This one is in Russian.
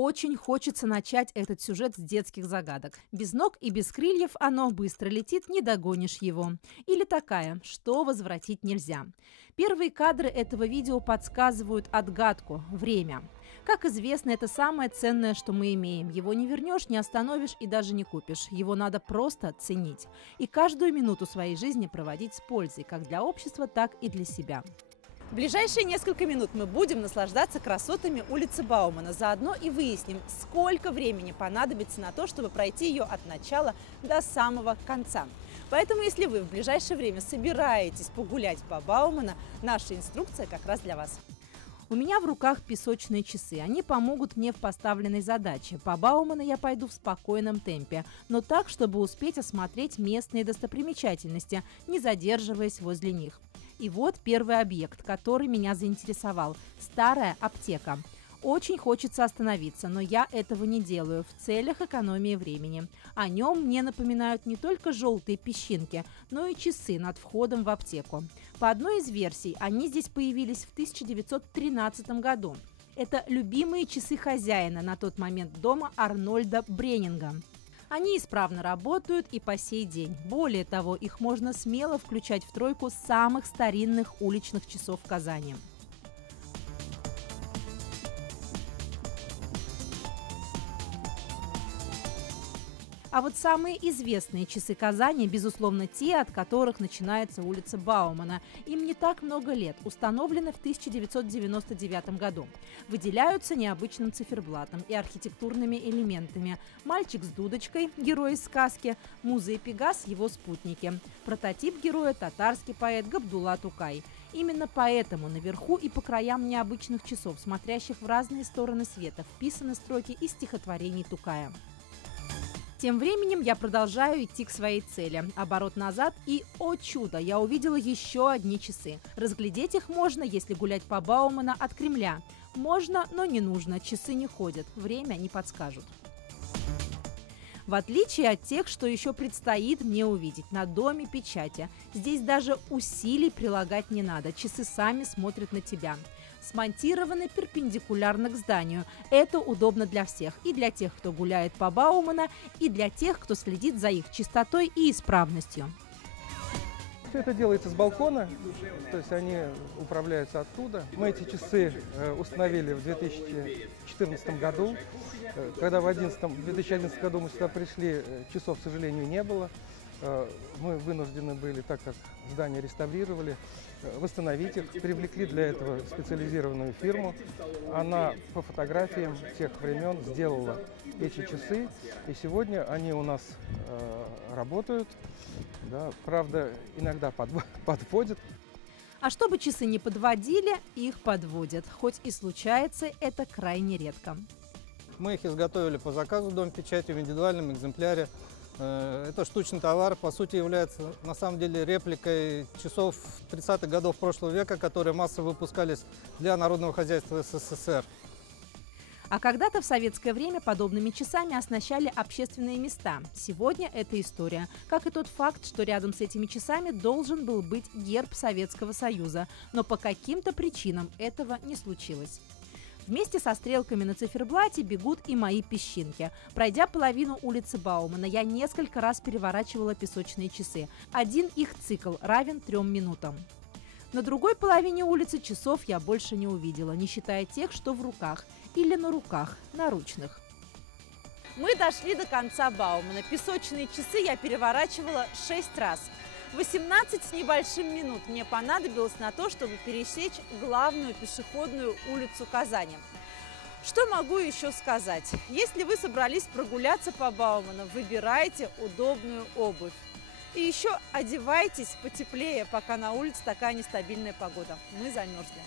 Очень хочется начать этот сюжет с детских загадок. Без ног и без крыльев оно быстро летит, не догонишь его. Или такая, что возвратить нельзя. Первые кадры этого видео подсказывают отгадку – время. Как известно, это самое ценное, что мы имеем. Его не вернешь, не остановишь и даже не купишь. Его надо просто ценить. И каждую минуту своей жизни проводить с пользой, как для общества, так и для себя. В ближайшие несколько минут мы будем наслаждаться красотами улицы Баумана. Заодно и выясним, сколько времени понадобится на то, чтобы пройти ее от начала до самого конца. Поэтому, если вы в ближайшее время собираетесь погулять по Баумана, наша инструкция как раз для вас. У меня в руках песочные часы. Они помогут мне в поставленной задаче. По Бауману я пойду в спокойном темпе, но так, чтобы успеть осмотреть местные достопримечательности, не задерживаясь возле них. И вот первый объект, который меня заинтересовал – старая аптека. Очень хочется остановиться, но я этого не делаю в целях экономии времени. О нем мне напоминают не только желтые песчинки, но и часы над входом в аптеку. По одной из версий, они здесь появились в 1913 году. Это любимые часы хозяина на тот момент дома Арнольда Бреннинга. Они исправно работают и по сей день. Более того, их можно смело включать в тройку самых старинных уличных часов в Казани. А вот самые известные часы Казани, безусловно, те, от которых начинается улица Баумана. Им не так много лет, установлены в 1999 году. Выделяются необычным циферблатом и архитектурными элементами. Мальчик с дудочкой, герой из сказки, Муза и Пегас – его спутники. Прототип героя – татарский поэт Габдулла Тукай. Именно поэтому наверху и по краям необычных часов, смотрящих в разные стороны света, вписаны строки из стихотворений Тукая. Тем временем я продолжаю идти к своей цели. Оборот назад и, о чудо, я увидела еще одни часы. Разглядеть их можно, если гулять по Баумана от Кремля. Можно, но не нужно, часы не ходят, время не подскажут. В отличие от тех, что еще предстоит мне увидеть на Доме печати. Здесь даже усилий прилагать не надо, часы сами смотрят на тебя. Смонтированы перпендикулярно к зданию. Это удобно для всех. И для тех, кто гуляет по Баумана, и для тех, кто следит за их чистотой и исправностью. Все это делается с балкона, то есть они управляются оттуда. Мы эти часы установили в 2014 году. Когда в 2011 году мы сюда пришли, часов, к сожалению, не было. Мы вынуждены были, так как здание реставрировали, восстановить их. Привлекли для этого специализированную фирму. Она по фотографиям тех времен сделала эти часы. И сегодня они у нас работают. Да, правда, иногда подводят. А чтобы часы не подводили, их подводят. Хоть и случается это крайне редко. Мы их изготовили по заказу Дом печати в индивидуальном экземпляре. Это штучный товар, по сути, является на самом деле репликой часов 30-х годов прошлого века, которые массово выпускались для народного хозяйства СССР. А когда-то в советское время подобными часами оснащали общественные места. Сегодня это история. Как и тот факт, что рядом с этими часами должен был быть герб Советского Союза. Но по каким-то причинам этого не случилось. Вместе со стрелками на циферблате бегут и мои песчинки. Пройдя половину улицы Баумана, я несколько раз переворачивала песочные часы. Один их цикл равен 3 минутам. На другой половине улицы часов я больше не увидела, не считая тех, что в руках или на руках, наручных. Мы дошли до конца Баумана. Песочные часы я переворачивала 6 раз. 18 с небольшим минут мне понадобилось на то, чтобы пересечь главную пешеходную улицу Казани. Что могу еще сказать? Если вы собрались прогуляться по Бауману, выбирайте удобную обувь. И еще одевайтесь потеплее, пока на улице такая нестабильная погода. Мы замерзли.